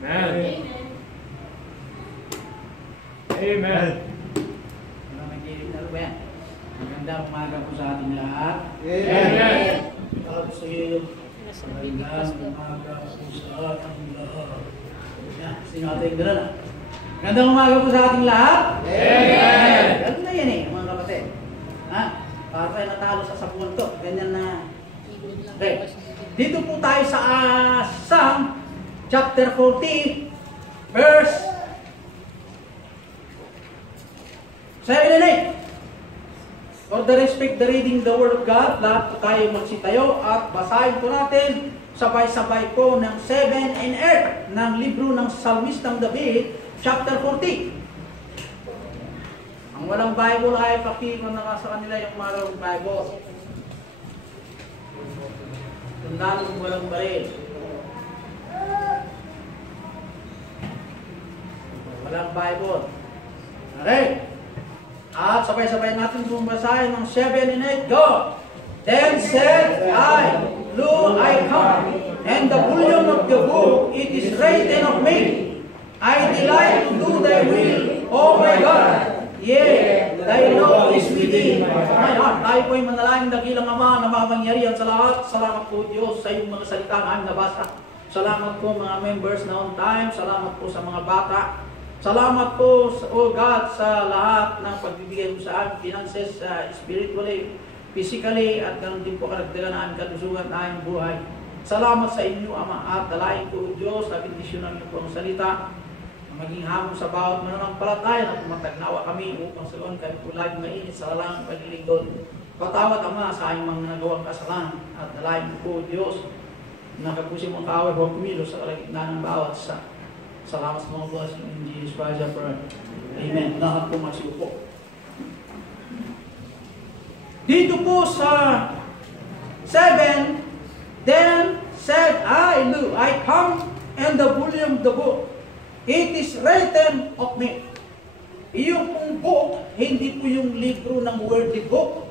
Amen. Amen. Magandang umaga po sa ating lahat. Amen. Ako sa iyo, magandang umaga po sa ating lahat. Sino ating gano'n? Magandang umaga po sa ating lahat. Amen. Ganun na yan mga kapatid. Ha? Para tayo natalo sa sabuan to. Ganyan na. Okay. Dito po tayo sa Psalm chapter 40, verse 7 and 8. For the respect the reading the Word of God, lahat po tayo magsitayo at basahin po natin sabay-sabay po ng 7 and 8 ng libro ng Psalmistang David, chapter 40. Ang walang Bible ay pakinggan na sa kanila yung marang Bible. Tandaan kung walang baril. Walang Bible. Okay. At sabay-sabay natin bumasahin ng 7 and 8. Go! Then said I, Lo, I come, and the volume of the book, it is written of me. I delight to do thy will, O my God. Yea, thy law is within my heart. Tayo po'y manalangin dakilang Ama na makapangyarihan sa lahat. Salamat po Diyos sa iyong mga salita na aming nabasa. Salamat po mga members na on time. Salamat po sa mga bata. Salamat po, O God, sa lahat ng pagbibigay mo sa aming finances, spiritually, physically, at ganoon din po karagdagan na aming kalusugan na aming buhay. Salamat sa inyo, Ama, at dalahin ko, Diyos, na bendisyon namin po ang salita, maging hamon sa bawat mananampalataya na pumatagnawa kami upang sa gayon kami po lagi mainit sa lalang paglilingkod. Patawad, Ama, sa aming mga nagawang kasalanan, at dalahin po, Diyos, na kapusin mong kaaway huwag kumilos sa kalagitnaan ng bawat sa salamat sa mga blessing in Jesus Christ our Lord. Amen. Lahat po masiupo. Dito po sa 7, then said I, Lo, I come, and the volume of the book, it is written of me. Yung pong book, hindi po yung libro ng worldly book.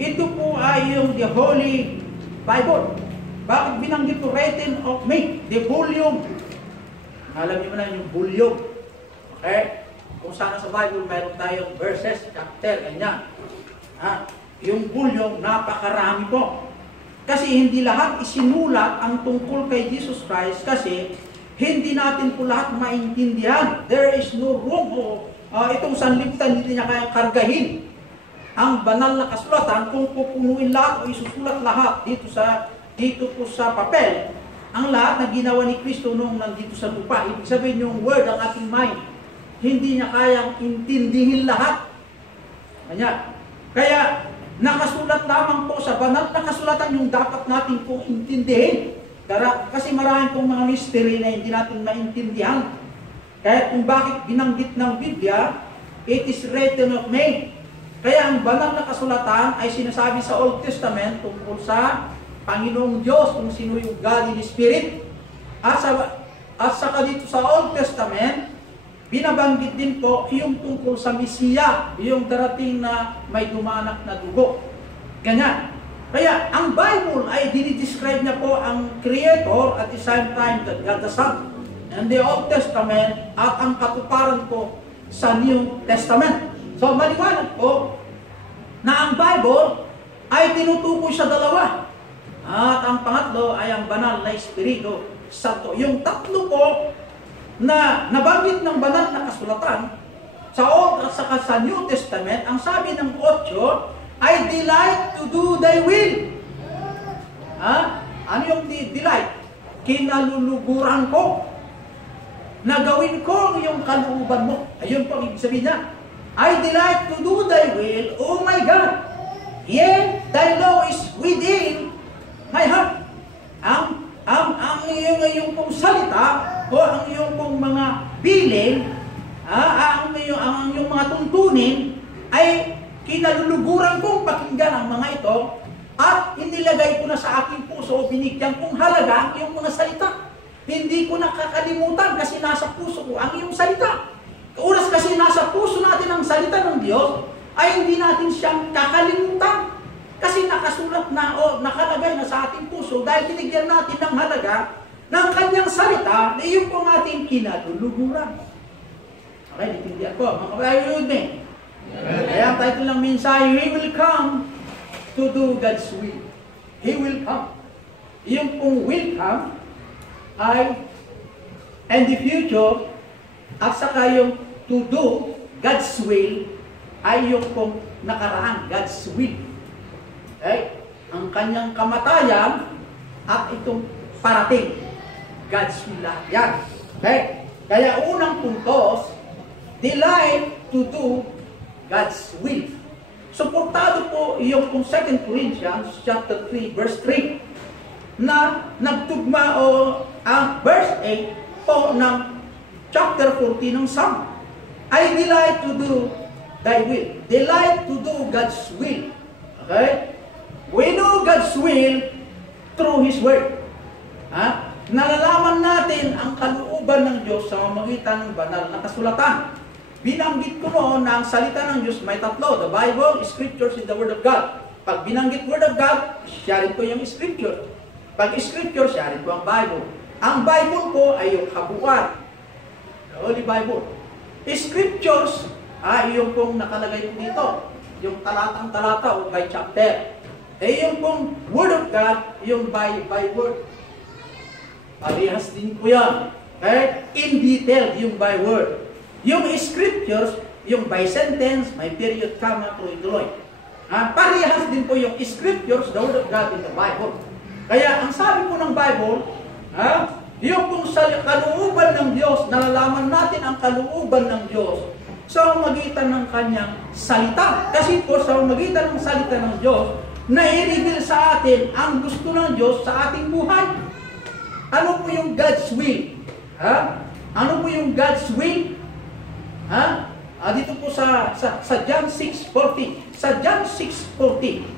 Ito po ay yung the Holy Bible. Bakit binanggit po written of me? The volume. Alam niyo na yung volume. Okay? Kung sana sa Bible, mayroon tayong verses, chapter, ganyan. Yung volume, napakarami po. Kasi hindi lahat isinulat ang tungkol kay Jesus Christ kasi hindi natin po lahat maintindihan. There is no room. Itong sanlibutan, hindi niya kayang kargahin ang banal na kasulatan kung pupunuin lahat o isusulat lahat dito po sa papel, ang lahat na ginawa ni Kristo noong nandito sa lupa. Ibig sabihin yung word, ang ating mind, hindi niya kayang intindihin lahat. Kaya nakasulat lamang po sa banal na kasulatan yung dapat natin po intindihin. Kasi maraming pong mga mystery na hindi natin maintindihan. Kaya kung bakit binanggit ng Biblia, it is written of me. Kaya ang banal na kasulatan ay sinasabi sa Old Testament tungkol sa Panginoong Diyos, kung sino yung God in Spirit. At saka dito sa Old Testament, binabanggit din po yung tungkol sa Mesiya, yung darating na may dumanak na dugo. Ganyan. Kaya ang Bible ay dinidescribe niya po ang Creator at the same time God the Son. And the Old Testament at ang katuparan po sa New Testament. So maliwanag po na ang Bible ay tinutukoy sa dalawa. At ang pangatlo ay ang banal na Espiritu Santo. Yung tatlo po na nabanggit ng banal na kasulatan sa Old at saka sa New Testament, ang sabi ng 8, I delight to do thy will. Ano yung delight? Kinaluluguran ko na gawin ko yung kalooban mo. Ayun po ang ibig sabihin niya. I delight to do thy will, O my God. Yea, thy law is within my heart. Ang iyong pong salita o ang iyong pong mga bilin, ang iyong mga tuntunin ay kinaluluguran kong pakinggan ang mga ito at inilagay ko na sa aking puso o binigyan kong halaga ang iyong mga salita. Hindi ko nakakalimutan kasi nasa puso ko ang iyong salita. Oras kasi nasa puso natin ang salita ng Diyos, ay hindi natin siyang kakalimutan. Kasi nakasulat na o nakalagay na sa ating puso dahil binigyan natin ng halaga ng kanyang salita na iyon po ang ating kinaluluguran. Okay, natindihan ko. Mga kabayo with me. Kaya ang title ng mensahe, He will come to do God's will. He will come. Yung pong will come ay and the future at saka yung to do God's will ay yung pong nakaraan, God's will. Okay? Ang kanyang kamatayan at itong parating, God's will lahat yan. Okay? Kaya unang puntos, delight to do God's will. Suportado po yung kung 2 Corinthians chapter 3 verse 3 na nagtugma o ang verse 8 po ng chapter 14 ng Psalm. I delight to do thy will. Delight to do God's will. Okay? We know God's will through His Word. Ha? Nalalaman natin ang kalooban ng Diyos sa pamamagitan ng banal na kasulatan. Binanggit ko noon na ang salita ng Diyos may tatlo. The Bible, Scriptures, and the Word of God. Pag binanggit Word of God, siya rin po yung Scripture. Pag Scripture, siya rin po ang Bible. Ang Bible po ay yung kabuuan. The Holy Bible. Scriptures ay yung pong nakalagay po dito. Yung talatang-talata o by chapter. Yung pong Word of God, yung by word. Parehas din po yan. Okay? In detail, yung by word. Yung scriptures, yung by sentence, may period, comma, tuloy-tuloy. Parehas din po yung scriptures, the Word of God in the Bible. Kaya ang sabi po ng Bible, yung kung sa kalooban ng Diyos, nalalaman natin ang kalooban ng Diyos sa magitan ng kanyang salita. Kasi po sa magitan ng salita ng Diyos, nai-reveal sa atin ang gusto ng Diyos sa ating buhay. Ano po yung God's will? Ano po yung God's will? Dito po sa John 6:40. Sa John 6:40.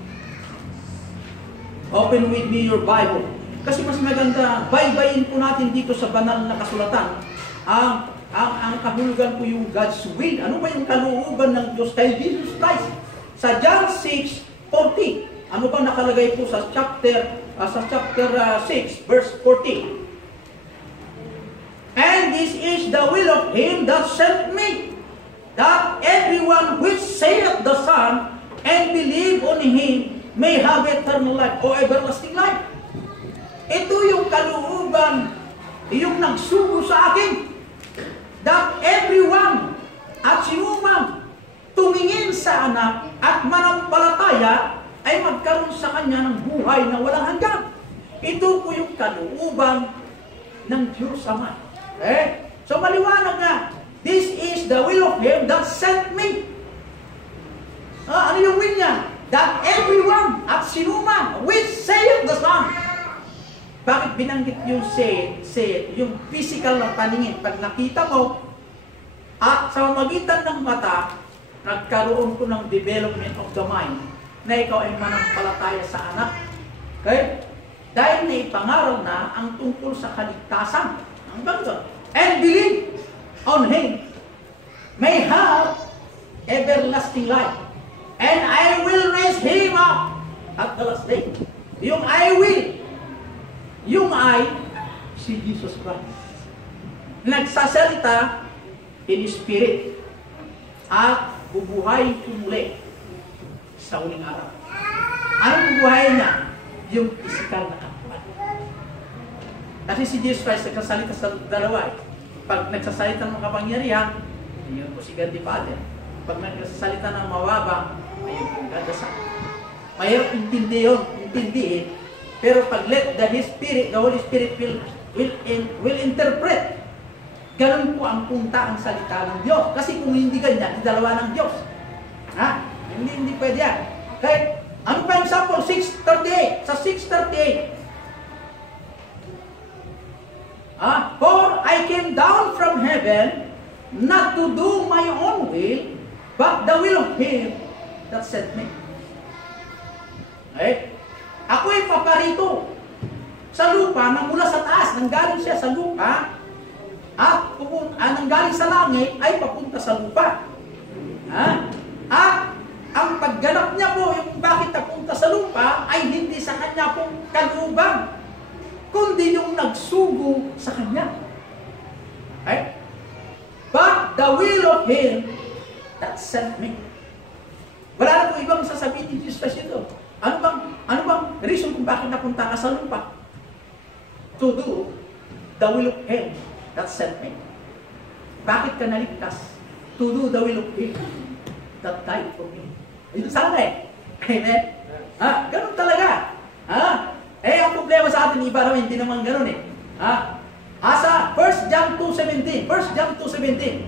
Open with me your Bible. Kasi mas maganda, baybayin po natin dito sa banal na kasulatan. Ang kahulugan po yung God's will. Ano ba yung kalooban ng Diyos kay Jesus Christ? Sa John 6:40. Ano ba nakalagay po sa chapter 6 verse 40? And this is the will of Him that sent me, that everyone which saith the Son and believe on Him may have eternal life o everlasting life. Ito yung kalooban, yung nagsugo sa akin, that everyone at sinumang tumingin sa anak at manampalataya ay magkaroon sa kanya ng buhay na walang hanggan. Ito po yung kalooban ng Diyos Ama. So maliwanag na, this is the will of Him that sent me. Ano yung will niya? That everyone at sinuman which saith the Son. Bakit binanggit yung say, yung physical na paningin? Pag nakita mo, at sa magitan ng mata, nagkaroon ko ng development of the mind, na ikaw ay manampalataya sa anak. Okay? Dahil naipangaral na ang tungkol sa kaligtasan. Ang ganito. And believe on Him may have everlasting life. And I will raise Him up at the last day. Yung I will, yung I, si Jesus Christ. Nagsasalita in spirit at bubuhay muli sa uling araw. Anong bubuhay niya? Yung physical na katawan. Kasi si Jesus Christ nagsasalita sa dalawa. Pag nagsasalita ng kapangyarihan, ayun po si God the Father. Pag nagsasalita ng mawabang, ayun po God the Son. Mahirap intindihin. Pero pag let the Holy Spirit will interpret. Ganun po ang punta ang salita ng Diyos. Kasi kung hindi ganyan, dalawa ng Diyos. Hindi pwede yan. Okay? Ano pa yung sample? 6:38. Sa 6:38. For I came down from heaven not to do my own will, but the will of Him that sent me. Okay? Ako ay paparito sa lupa na mula sa taas. Nanggaling siya sa lupa at nanggaling sa langit ay papunta sa lupa. At ang pagganap niya po, yung bakit napunta sa lupa, ay hindi sa kanya pong kalooban, kundi yung nagsugo tutungo sa Kanya. Okay? But the will of Him that sent me. Wala na po ibang sasabihin ni Jesus dito. Ano bang reason kung bakit napunta ka sa lupa? To do the will of Him that sent me. Bakit ka naligtas? To do the will of Him that died for me. Ito sana eh. Amen? Ganun talaga. Ang problema sa atin, iba naman, hindi naman ganun eh. Asa 1 John 2:17. 1 John 2:17.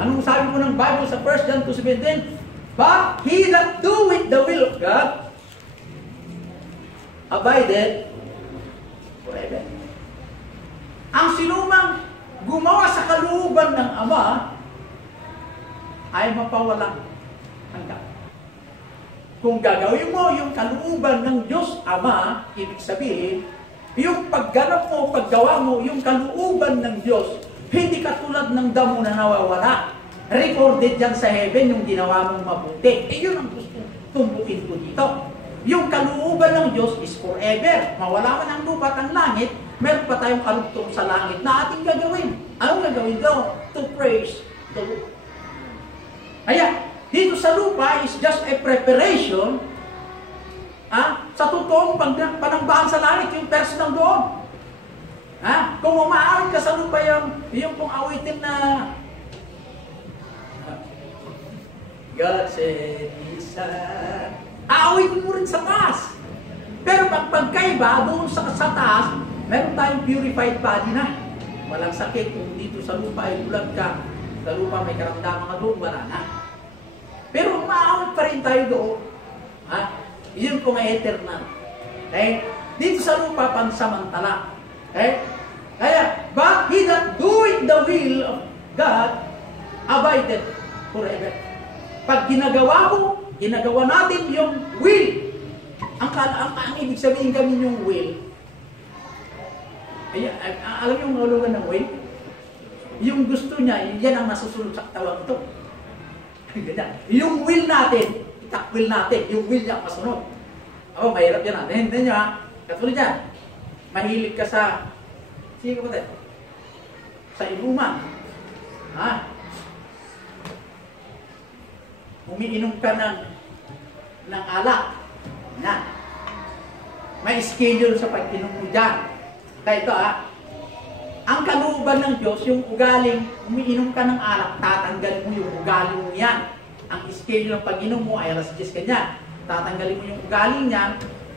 Anong sabi mo ng Bible sa 1 John 2:17? But he that doeth the will of God abideth forever. Ang sinumang gumawa sa kalooban ng Ama ay mapawalang hanggan. Kung gagawin mo yung kalooban ng Diyos Ama, ibig sabihin, yung pagganap mo, paggawa mo, yung kalooban ng Diyos, hindi katulad ng damo na nawawala. Recorded dyan sa heaven yung ginawa mong mabuti. Yun ang gusto tumbukin ko dito. Yung kalooban ng Diyos is forever. Mawala man ang lupa at ang langit, meron pa tayong kalugtong sa langit na ating gagawin. Anong gagawin daw? To praise the Lord. Kaya, dito sa lupa is just a preparation sa totoong panambahan sa langit, yung person ng doon. Kung umaawit ka sa lupa yung kung awitin na God said isa, aawitin mo rin sa taas. Pero pagkaiba, doon sa taas, meron tayong purified body na. Walang sakit. Kung dito sa lupa ay bulag ka, sa lupa may karamdaman ka doon, wala na. Pero umaawit pa rin tayo doon. Yun kung ay eternal. Okay? Dito sa lupa, pansamantala. Okay? Kaya, but he that doeth the will of God abideth forever. Pag ginagawa natin yung will. Ang ibig sabihin kami yung will. Alam yung nalungan ng will? Yung gusto niya, yan ang nasusunod sa katawan ito. Yung will natin, itakwil natin, yung will niya masunod. Mahirap yan natin. Hindi niya, katulad yan. Mahilig ka sa, sige ko tayo, sa inuman. Umiinom ka ng alak. May schedule sa pag-inom mo dyan. Kaya ito ang kalooban ng Diyos, yung ugaling, umiinom ka ng alak, tatanggalin mo yung ugaling mo yan. Ang schedule ng pag-inom mo ay alas 10 kanya. Tatanggalin mo yung ugaling niyan.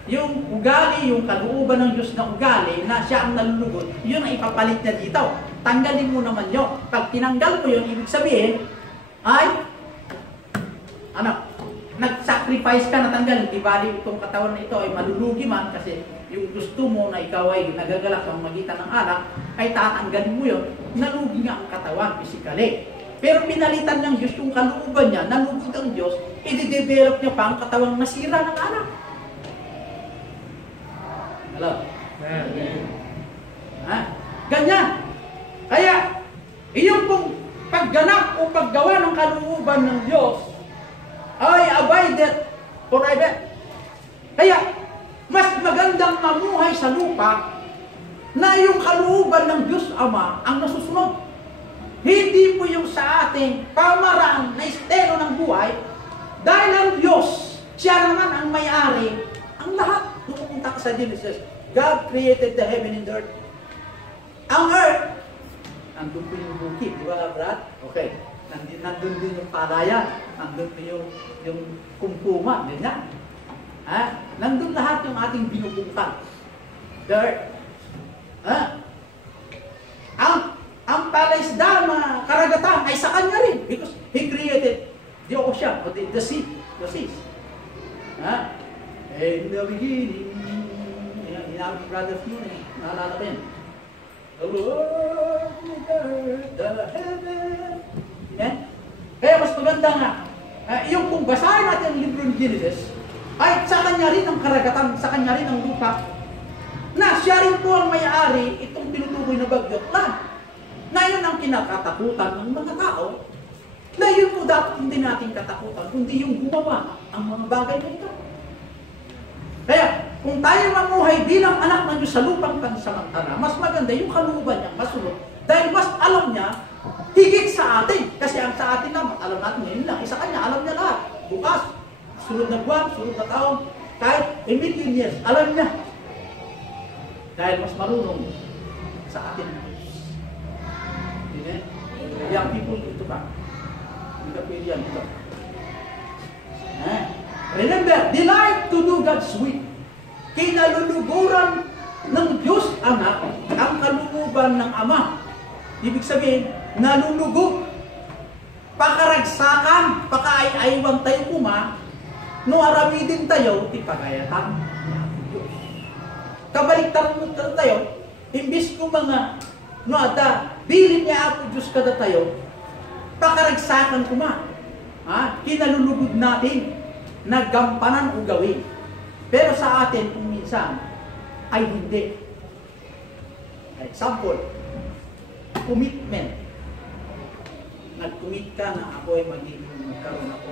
Yung ugali, yung kalooban ng Diyos na ugali, na siya ang nalulugod, yun ang ipapalit niya dito. Tanggalin mo naman yun. Pag tinanggal mo yun, ibig sabihin, ay nag-sacrifice ka na tanggal, di bali itong katawan na ito ay malulugi man kasi yung gusto mo na ikaw ay nagagalak ang magitan ng alak, ay tatanggalin mo yun, nalugi nga ang katawan physically. Pero pinalitan ng Diyos yung kalooban niya, nalugod ang Diyos, i-develop niya pa ang katawang nasira ng alak. Hello? Ganyan. Kaya, iyong pong pagganap o paggawa ng kalooban ng Diyos, ay abideth forever. Kaya, mas magandang mamuhay sa lupa na yung kalooban ng Diyos Ama ang nasusunod. Hindi po yung sa ating pamaraan na estilo ng buhay, dahil ang Diyos, siya naman ang may-ari, ang lahat. Pumunta ka sa Genesis, God created the heaven and the earth. Ang earth, nandun po yung bukid, di ba, Brad? Okay. Nandun din yung palayan, nandun din yung kumpuma, ganyan. Nandun lahat yung ating binubukan. Dirt. Ang palaisdaan na karagatan ay sa kanya rin because He created the ocean, or the sea, the seas. In the beginning, inabi brothers mo eh, naalala ko yan. The Lord made the heaven. Kaya mas maganda nga, yung kung basahin natin ang libro ng Genesis, ay sa kanya rin ang karagatan, sa kanya rin ang lupa, na siya rin po ang may-ari itong tinutukoy na bagyot na. Na yun ang kinakatakutan ng mga tao, na yun po dapat hindi natin katakutan, kundi yung gumawa ang mga bagay na ito. Kaya, kung tayo mamuhay bilang anak ng Diyos sa lupang pansamantala, mas maganda yung kalooban niya masunod. Dahil mas alam niya, higit sa atin. Kasi ang sa atin naman, alam natin ngayon lang. Isa kanya, alam niya lahat. Bukas, sunod na buwan, sunod na taon, kahit a million years, alam niya. Dahil mas marunong sa atin. Hindi. Young people, ito pa. Hindi ka pwede yan, ito. Remember, delight to do God's will. Kinaluluguran ng Diyos Anak ang kalooban ng Ama. Ibig sabihin, nalulugog. Pakaragsakan, pakaay-aywan tayo kuma, no aramidin tayo, ipagayatan ng Diyos. Kabaliktaran mo tayo, imbis ko mga, no ada, bilin niya ako Diyos kada tayo, pakaragsakan kuma. Kinalulugod natin, nagampanan o gawin. Pero sa atin, kung minsan, ay hindi. Example, commitment. Nag-commit ka na ako ay magkaroon ako.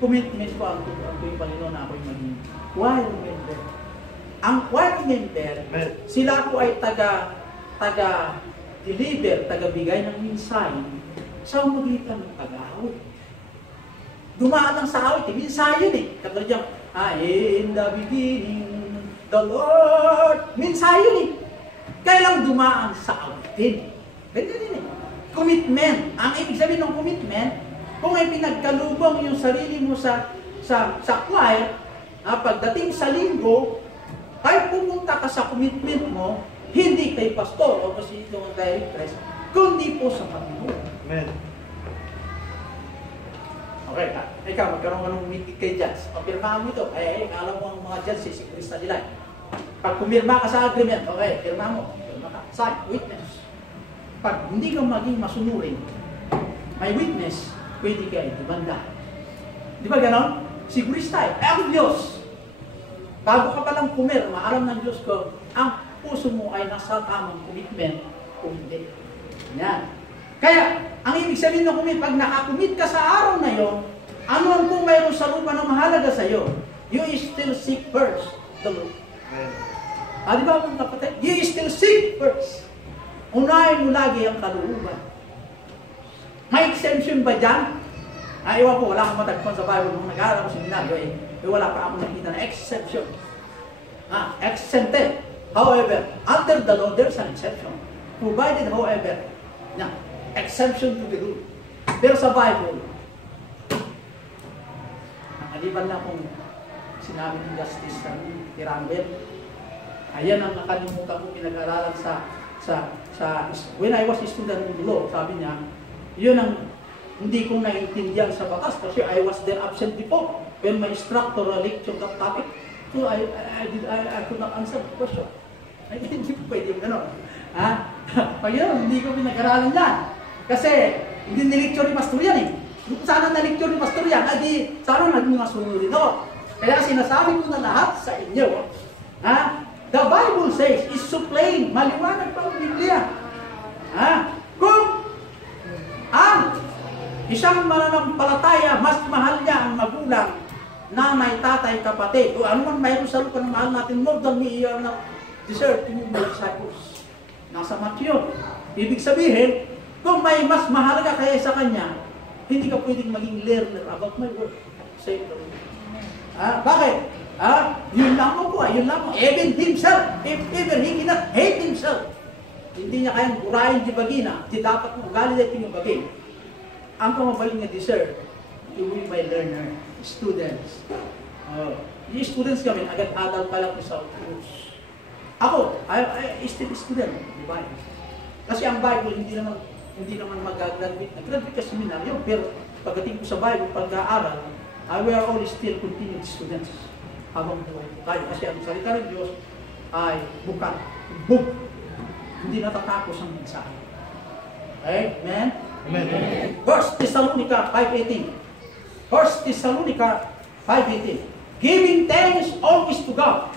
Commitment ko ang yung Panginoon na ako ay maging choir member. Ang choir member, sila po ay taga-deliver, taga-bigay ng mensahe sa magitan ng taga-awit. Dumaan lang sa awit, mensahe yun eh. Katulad dyan, in the beginning, the Lord. Mensahe yun eh. Kailang dumaan sa awitin. Ganyan din eh. Commitment. Ang ibig sabihin ng commitment, kung ay pinagkalubong yung sarili mo sa choir, pagdating sa linggo, kahit pumunta ka sa commitment mo, hindi kay pastor o kasi itong directress, kundi po sa Panginoon. Amen. Okay, ikaw, magkaroon ka ng meeting kay judge. O, pirmahan mo ito. Alam mo ang mga judge, si Krista nila. Pag pumirma ka sa agreement, okay, pirma mo. Pirma ka. Sign, witness. Pag hindi ka maging masunurin, may witness, pwede ka itibanda. Di ba ganon? Si Krista, ang Diyos. Bago ka palang pumirma, alam ng Diyos ko, ang puso mo ay nasa tamang commitment kung hindi. Yan. Kaya, ang ibig sabihin ng commit, pag nakakommit ka sa araw na yon, ano ang kung mayroon sa lupa na mahalaga sa iyo, you still seek first the Lord. Di ba mga kapatid? You still seek first. Unahin mo lagi ang kalooban. May exemption ba dyan? Iwan ko, wala akong matagpuan sa Bible nung nag-aaral ko seminaryo wala pa akong nakita na exception. Exempted. However, under the law, there's an exception. Provided, however, exception to the rule. Pero sa Bible, nakaliban na kung sinabi ng Justice Tirambel, ayan ang nakalimutan ko pinag-aralan when I was a student in law, sabi niya, yun ang hindi ko naiintindihan sa batas kasi I was there absent before when my instructor lectured that topic. So I could not answer the question. Hindi ko pwede yung gano'n. Pag yun, hindi ko pinag-aralan yan. Kasi hindi nilecture ni Pastor yan eh. Kung sana na-lecture ni Pastor yan, sana naging masunurin ako. Kaya sinasabi ko na lahat sa inyo, the Bible says, is so plain, maliwanag pa ang Biblia. Kung ang isang mananampalataya, mas mahal niya ang magulang, nanay, tatay, kapatid, o ano man mayroon sa lupa na mahal natin, more than we are not deserve to be disciples. Nasa Matthew. Ibig sabihin, kung may mas mahalaga kaya sa kanya, hindi ka pwedeng maging learner about my word. Say it. Bakit? Yun lang mo po, yun lang mo. Even himself, if ever he cannot hate himself, hindi niya kayang burahin di bagina, di dapat mo galitin yung bagay. Ang kamabaling na deserve, you will be my learner, students. Yung students kami, agad adult pa lang sa course. Ako, I still student, di ba? Kasi ang Bible, hindi naman mag-graduate. Nag-graduate ka seminaryo, pero pagdating ko sa Bible, pag-aaral, we are all still continued students. Habang buhay tayo. Kasi ang salita ng Diyos ay bukat. Book. Hindi natatapos ang mensahe. Amen? Amen. 1 Thessalonica 5:18. 1 Thessalonica 5:18. Giving thanks always to God.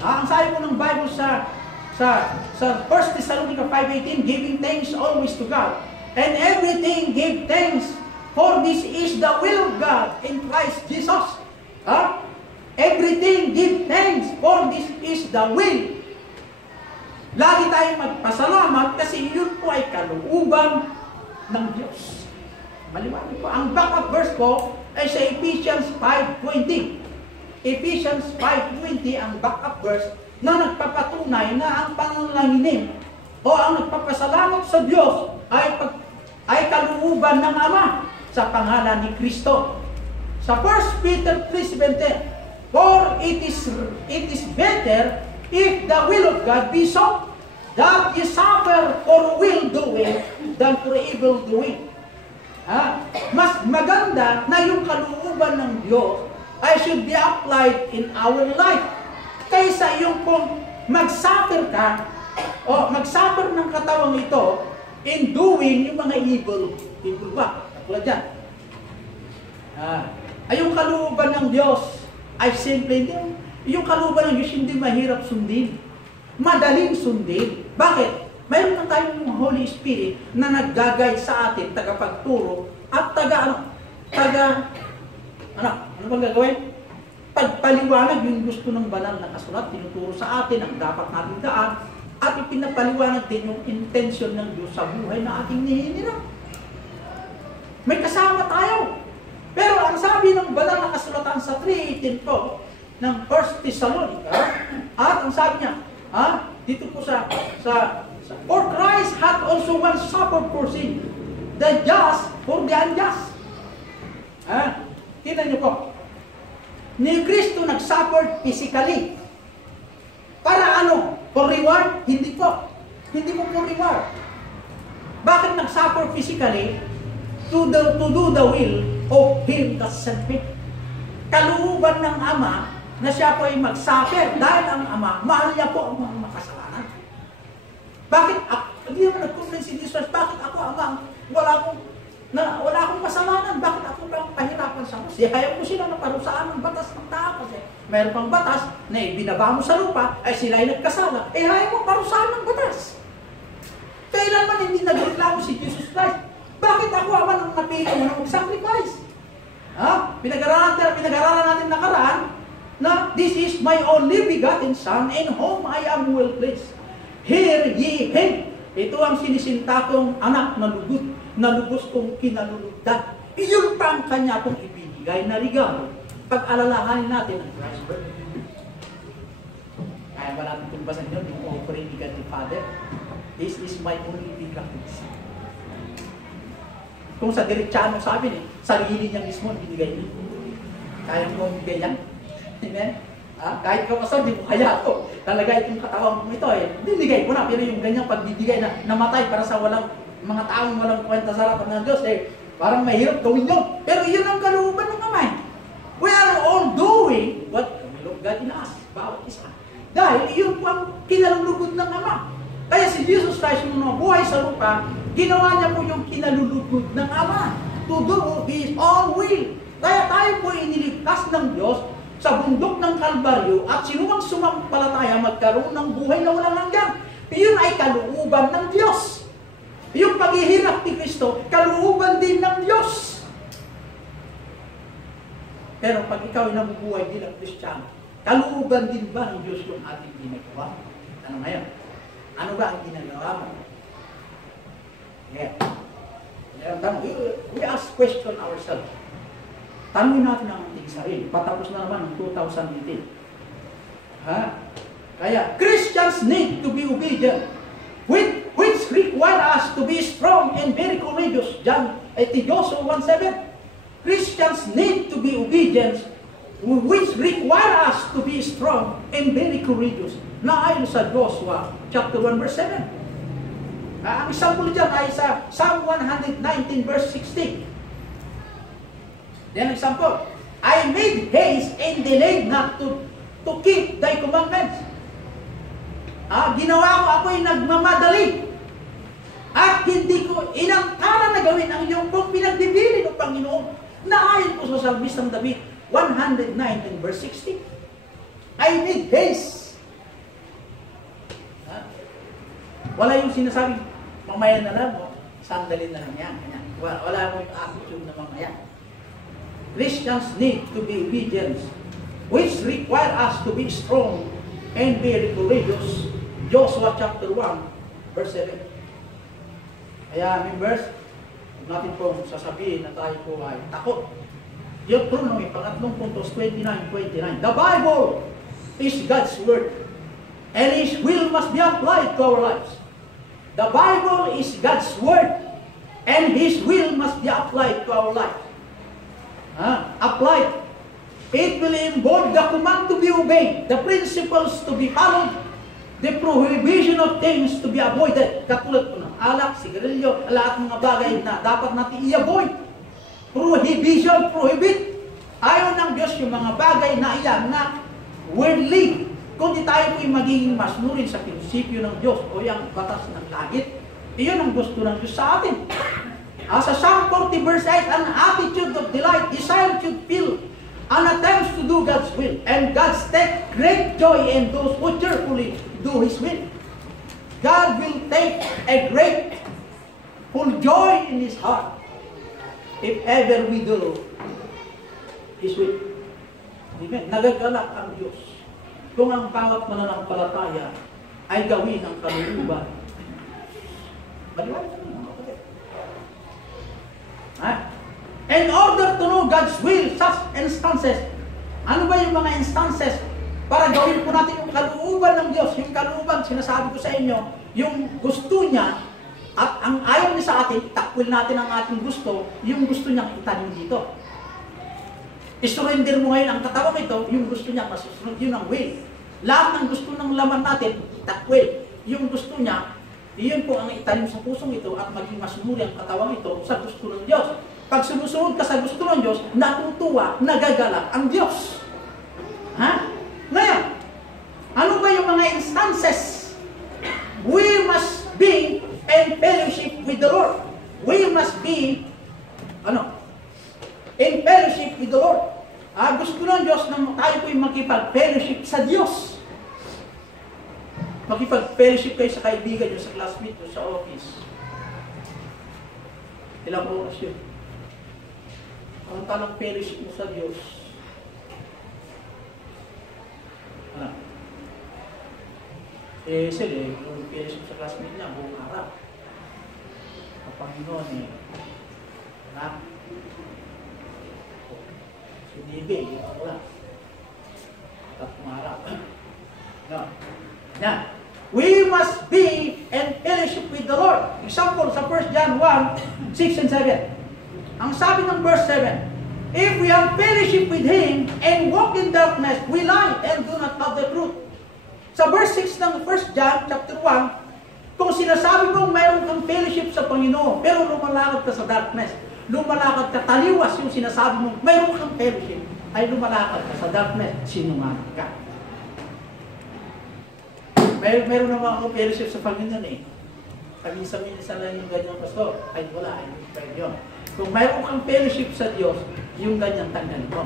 Ang sabi po ng Bible sa 1 Thessalonica 5:18, giving thanks always to God. And everything give thanks, for this is the will of God in Christ Jesus. everything give thanks, for this is the will. Lagi tayong magpasalamat kasi yun po ay kalooban ng Diyos. Maliwanag po. Ang backup verse po ay sa Ephesians 5:20. Ephesians 5:20 ang backup verse na nagpapatunay na ang panalangin o ang nagpapasalamat sa Diyos ay kalooban ng Ama sa pangalan ni Kristo. Sa 1 Peter 3:17, for it is better if the will of God be so, that ye suffer for will doing than for evil doing. Mas maganda na yung kalooban ng Diyos ay should be applied in our life kaysa yung kung mag-suffer ka o mag-suffer ng katawang ito in doing yung mga evil ba? Katulad dyan. Ay yung kalooban ng Diyos ay simple hindi. Yung kalooban ng Diyos hindi mahirap sundin. Madaling sundin. Bakit? Mayroon na tayong Holy Spirit na nag-guide sa atin, tagapagturo, at ano bang gagawin? Pagpaliwanag yung gusto ng banal na kasulat, tinuturo sa atin ang dapat natin daan, at ipinapaliwanag din yung intention ng Diyos sa buhay na ating nihinirap. May kasama tayo. Pero ang sabi ng banal na kasulatan sa 3:18 po, ng 1 Thessalonica, at ang sabi niya, dito po sa for Christ hath also once suffered for sin, the just for the unjust. Tingnan niyo po. Ni Kristo nag-suffer physically. Para ano? For reward? Hindi po. Hindi po for reward. Bakit nag-suffer physically? To do the will of Him that sent me. Kalooban ng Ama na siya po ay mag-suffer dahil ang Ama, mahal niya po ang mga makasalanan. Bakit? Hindi naman nag-complain si Jesus, bakit ako, Ama, wala akong kasalanan, bakit ako lang pahirapan sa Diyos? Ayaw ko sila na parusaan ng batas ng tao kasi mayroon pang batas na ibinaba mo sa lupa, ay sila ay nagkasala, ayaw mo parusaan ng batas. Kailan man hindi nagreklamo si Jesus Christ? Bakit ako, Ama, nang napili mo na mag-sacrifice? Pinag-aralan natin nakaraan na this is my only begotten Son in whom I am well pleased. Hear ye Him. Ito ang sinisinta kong anak na lubos kong kinalulugdan. Iyon pa ang kanya kong ibinigay na regalo. Pag-alalahanin natin ang Christ's birth. Kaya ba natin itong basan nyo, yung offering ni God the Father? This is my only begotten Son. Kung sa diretsano sabi niya, sarili niya mismo binigay niya. Kaya mo ibigay yan. Amen? Kahit ka pasal, di mo kaya ito. Talaga itong katawang mo ito binigay ko na. Pero yung ganyang pagbibigay na namatay para sa mga taong walang kwenta sa harapan ng Diyos, parang mahirap gawin yun. Pero yun ang kalooban ng Ama. We are all doing what the will of God in us. Bawat isa. Dahil iyon po ang kinalulugod ng Ama. Kaya si Jesus Christ yung nabuhay sa lupa, ginawa niya po yung kinalulugod ng Ama. To do His own will. Kaya tayo po iniligtas ng Diyos sa bundok ng Kalbaryo at sinumang sumampalataya magkaroon ng buhay na walang hanggan. Iyon ay kalooban ng Diyos. Yung paghihirap ni Kristo, kalooban din ng Diyos. Pero pag ikaw ay nabubuhay bilang Kristiyano, kalooban din ba ng Diyos yung ating ginagawa? Ano ngayon? Ano ba ang ginagawa mo? Yeah. We ask question ourselves. Tanungin natin ang ating sarili. Patapos na naman ng 2018. Kaya, Christians need to be obedient, which require us to be strong and very courageous. John 1:7. Christians need to be obedient, which require us to be strong and very courageous. Na ayon sa Joshua chapter 1 verse 7. Ang example dyan ay sa Psalm 119 verse 16. Then example, I made haste and delayed not to keep thy commandments. Ginawa ko, ako'y nagmamadali. At hindi ko inangkara na gawin ang iyong kong pinagdibili ng Panginoon. Na ayon po sa Salmistang David 119 verse 16. I made haste. Wala yung sinasabi, mamaya na lang, sandali na lang yan. Wala mo yung attitude na mamaya. Christians need to be obedient, which require us to be strong and very courageous. Joshua chapter 1, verse 7. Kaya, members, huwag natin pong sasabihin na tayo po ay takot. Deuteronomy, pangatlong puntos, 29:29. The Bible is God's Word, and His will must be applied to our lives. The Bible is God's Word, and His will must be applied to our life. Applied. It will involve the command to be obeyed, the principles to be followed, the prohibition of things to be avoided. Katulad po ng alak, sigarilyo, lahat ng mga bagay na dapat natin i-avoid. Prohibition, prohibit. Ayaw ng Diyos yung mga bagay na iyan na worldly. Kundi tayo po'y magiging masunurin sa prinsipyo ng Diyos o yung batas ng langit. Iyon ang gusto ng Diyos sa atin. Sa Psalm 40 verse 8, an attitude of delight, desire should fill, an attempt to do God's will. And God takes great joy in those who cheerfully do His will. God will take a great full joy in His heart if ever we do His will. Amen. Nagagalak ang Diyos kung ang bawat mananampalataya ay gawin ang kalooban. Maliwanag naman, mga kapatid. In order to know God's will, such instances, ano ba yung mga instances para gawin po natin yung kalooban ng Diyos? Yung kalooban, sinasabi ko sa inyo, yung gusto niya, at ang ayaw niya sa atin, itakwil natin ang ating gusto, yung gusto niyang itanim dito. I-surrender mo ngayon ang katawang ito, yung gusto niya masusunod, yun ang will. Lahat ng gusto ng laman natin, itakwil. Yung gusto niya, iyon po ang itanim sa pusong ito at maging masunuri ang katawang ito sa gusto ng Diyos. Pag sumusunod ka sa gusto ng Diyos, natutuwa, nagagalak ang Diyos. Ngayon, ano ba yung mga instances? We must be in fellowship with the Lord. We must be, in fellowship with the Lord. Gusto ng Diyos na tayo po'y makipag-fellowship sa Diyos. Makipag-fellowship kayo sa kaibigan nyo, sa classmate nyo, sa office. Ilang oras yun? Ang talang fellowship mo sa Diyos. Sila, yung fellowship sa classmate niya, buong araw. Ang Panginoon sinibig, yung ako lang. Tatlong araw. We must be in fellowship with the Lord. Example, sa 1 John 1, 6 and 7. Ang sabi ng verse 7, if we have fellowship with Him and walk in darkness, we lie and do not have the truth. Sa verse 6 ng 1 John chapter 1, kung sinasabi mong mayroon kang fellowship sa Panginoon, pero lumalakad ka sa darkness, lumalakad ka, taliwas yung sinasabi mong mayroon kang fellowship, ay lumalakad ka sa darkness, sinungaling ka. Meron naman akong fellowship sa Panginoon eh. Minsan lang yung ganyan, pastor, ay wala, ay pwede yun. Kung mayroon kang fellowship sa Diyos, yung ganyan tanggal mo.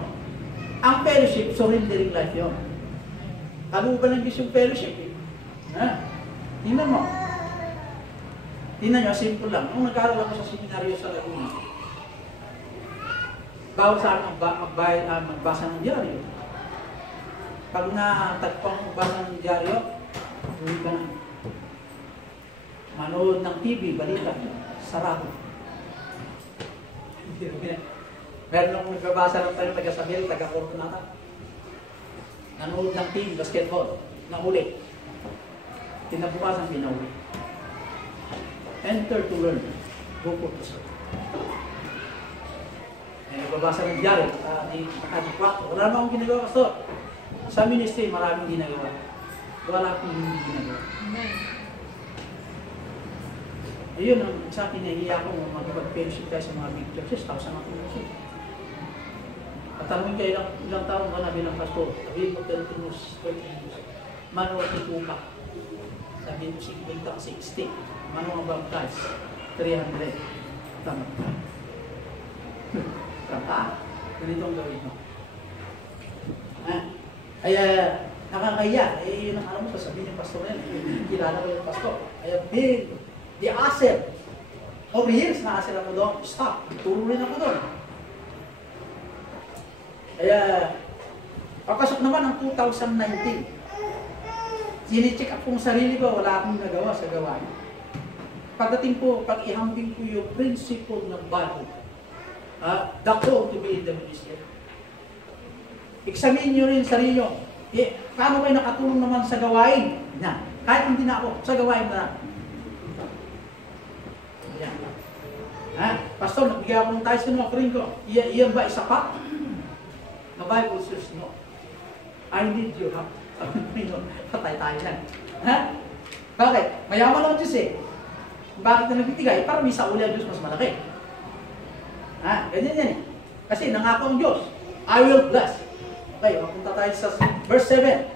Ang fellowship, surrendering life yun. Kalooban ng Diyos yung fellowship eh. Tingnan mo. Tingnan nyo, simple lang. Nung nag-aaral ako sa seminaryo sa Laguna, bawal sa akin magbasa ng dyaryo. Pag natagpang magbasa ng dyaryo, uwi ka na. Manood ng TV, balita, sarado. Meron nung nagbabasa ng tayo, taga-Sabel, taga-Fortunata. Nanood ng team, basketball, nahuli. Kinabukasan, pinahuli. Enter to learn. Go for the soul. Nagbabasa ng dyaryo, nakadikwak. Wala naman akong ginagawa, pastor. Sa ministry, maraming ginagawa. Wala akong hindi ginagawa. Ayun, sa akin, nahihiya ko mag-fellowship tayo sa mga big churches, tapos ang aking musik. At tanongin kayo ilang taon ka na bilang pastor, sabihin mo 30 years, manuwa ituka. Sabihin mo 50, 60, manuwa baptize, 300. Tama ka. Kata, ganito ang gawin mo. Ay, nakakaya. Yun ang alam mo, sasabihin yung pastor yan. Kilala ko yung pastor. Ay, big. The asset. Over years na asset ako doon. Stop. Turo rin ako doon. Kaya, Papasok naman ang 2019. Sinicheck up kong sarili ko, wala akong nagawa sa gawain. Pagdating po, pag ihambing ko yung principle ng Bible, the call to be in the ministry. Examine nyo rin sarili nyo. Paano kayo nakatulong naman sa gawain? Na, kahit hindi na ako, sa gawain na. Yan. Pastor, nagbigay ako ng tayo sa mga offering ko. Iyan ba isa pa? The Bible says no. I need your help. Patay tayo yan. Bakit? Mayaman ang Diyos eh. Bakit na nagbibigay? Para may sauli ang Diyos mas malaki. Ganyan yan eh. Kasi nangako ang Diyos, I will bless. Okay, mapunta tayo sa verse 7.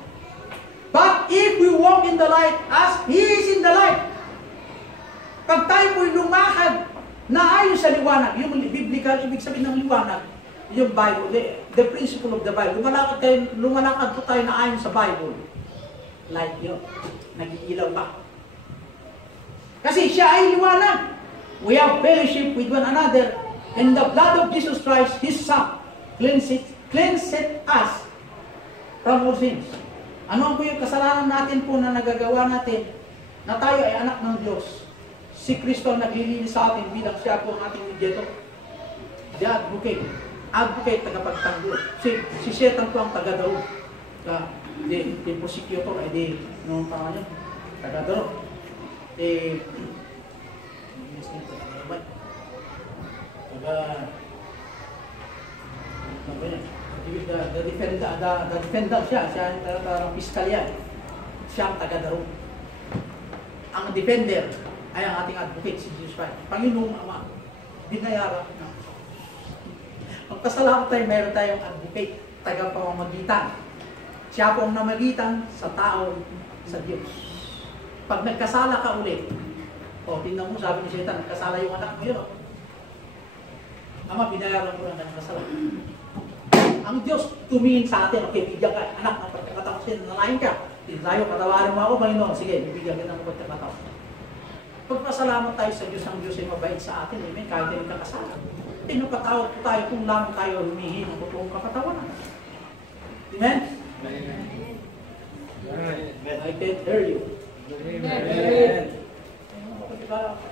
But if we walk in the light as He is in the light, pag tayo po'y lumahad na ayon sa liwanag, yung biblical, ibig sabihin ng liwanag, yung Bible, the principle of the Bible, lumalakad po tayo na ayon sa Bible. Light yun. Nag-iilaw pa. Kasi siya ay liwanag. We have fellowship with one another, and the blood of Jesus Christ, His Son, cleanseth us from all sins. Ano po yung kasalanan natin po na nagagawa natin na tayo ay anak ng Diyos? Si Kristo ang naglilinis sa atin bilang siya po ang ating mediator. The advocate. Advocate, tagapagtanggol. Si Satan po ang taga-daw. Di prosecutor, ay di, anong tama nyo? Taga-daw. The defendant siya ang parang piskalya. Siya ang taga-daw. Ang defender ay ang ating advocate, si Jesus Christ. Panginoong Ama, binayaran na. Magpasalamat tayo, meron tayong advocate, tagapamamagitan. Siya po ang namagitan sa tao, sa Diyos. Pag nagkasala ka ulit, tingnan mo, sabi ni Satan, nagkasala yung anak mo yun. Ama, binayaran ko lang ng kasalanan. Ang Diyos tumingin sa atin, okay, bigyan ka, anak, ng pagkakataon siya, nalain ka. Tayo, patawarin mo ako, Panginoon. Sige, bibigyan ka ng pagkakataon. Pagpasalamat tayo sa Diyos, ang Diyos ay mabait sa atin, amen, kahit hindi nakasala. Pinapatawad po tayo kung lang tayo humihin ng totoong kapatawanan. Amen? I can't hear you. Amen.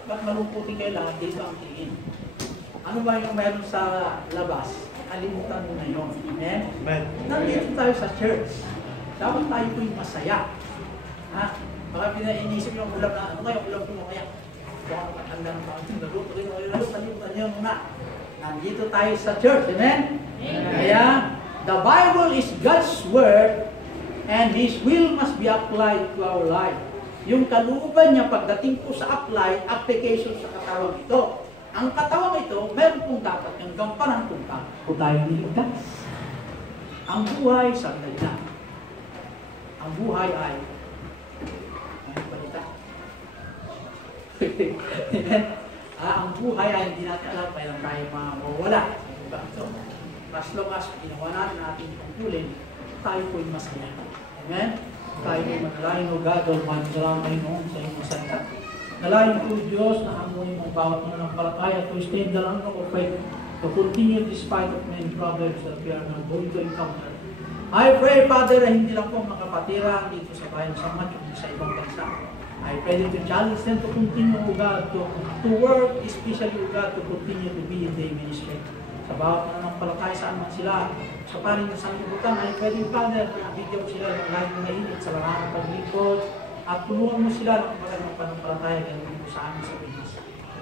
Ba't malungkutin kayo lahat dito ang tingin? Ano ba yung meron sa labas? Kalimutan mo na yun. Amen? Nandito tayo sa church. Dapat tayo po yung masaya. Baka pinainisip yung ulam na, ano kayo, ulam ko mo kaya? Baka matanda ng mga naluto rin, kalimutan nyo muna. Nandito tayo sa church. Amen? Kaya, the Bible is God's Word and His will must be applied to our life. Yung kalooban niya pagdating po sa application sa katawang ito. Ang katawang ito, meron pong dapat yung gampanan kung tayo niligtas. Ang buhay sa kanya. Ang buhay ay balita. Ang buhay ay hindi natin alam kailan tayo mawawala. So, as long as ginawa natin ating tungkulin, tayo po'y masaya. Amen? Tayo po'y manalain o God Almighty, salamat Panginoon sa iyong salita. Nalain po Diyos na hamunin ang bawat mananampalataya to stand the line of faith to continue despite of many problems that we are now going to encounter. I pray, Father, na hindi lang po makapatira dito sa bayan sa Samat, kundi sa ibang bansa. I pray that to challenge them to continue, O God, to work, especially, O God, to continue to be in the ministry. Sa bawat mananampalataya saan man sila, sa paring ng sanlibutan, I pray, Father, na bigyan mo sila ng laging mainit sa larangan ng paglingkod, at tulungan mo sila ng magandang panampalataya ganun dito sa amin sa Pinas.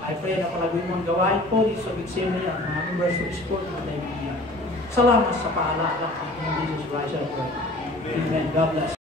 I pray na palaguin mo ang gawain po dito sa Bigsemia at mga members of sport na tayo bigyan. Salamat sa paalala ng Jesus Christ. Amen. God bless.